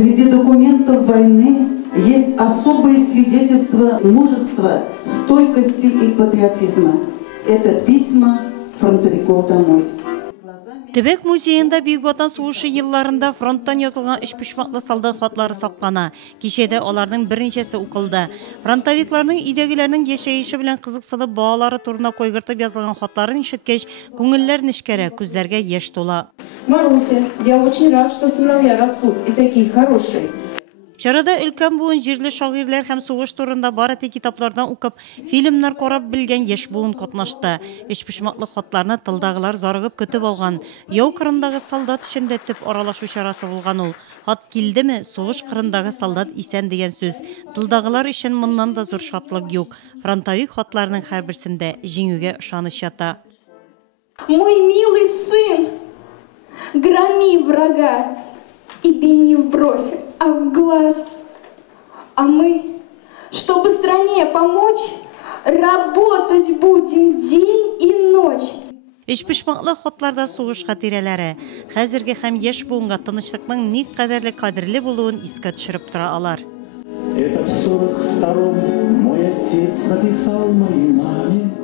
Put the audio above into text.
Среди документов войны есть особые свидетельства мужества, стойкости и патриотизма. Это письма фронтовиков домой. Төбек музейында Бүйік Отан сугышы елларында фронттан язылган үч пушмаклы солдат хатлары саклана. Кичәдә аларның берничәсе укылды. Фронтовикларның өйдәгеләрнең яшәеше белән кызыксынып балалары турында койгыртып язылган хатларын ишеткәч, күңелләр нечкәрә, күзләргә яшь тула. Маруся, я очень рад, что сыновья растут и такие хорошие. Чарада өлкән буын җирле шагыйрьләр һәм сугыш турында бары тик китаплардан укып, фильмнар карап белгән яшь буын катнашты. Өч пушмаклы хатларны тылдагылар зарыгып көтеп алган. Яу кырындагы солдат өчен дә төп аралашу чарасы булган ул. Хат килдеме, сугыш кырындагы солдат исән дигән сүз. Тылдагылар өчен моннан да зур шатлык юк. Фронтовик хатларның һәрберсендә җиңүгә ышаныч ята. Мой милый сын, громи врага и бей не в бровь, а в глаз. А мы, чтобы стране помочь, работать будем день и ночь. Өч пушмаклы хатларда сугыш хатирәләре, хәзерге һәм яшь буынга тынычлыкның ни кадәрле кадерле булуын искә төшереп тора алар. Это в 42-м мой отец написал моей маме.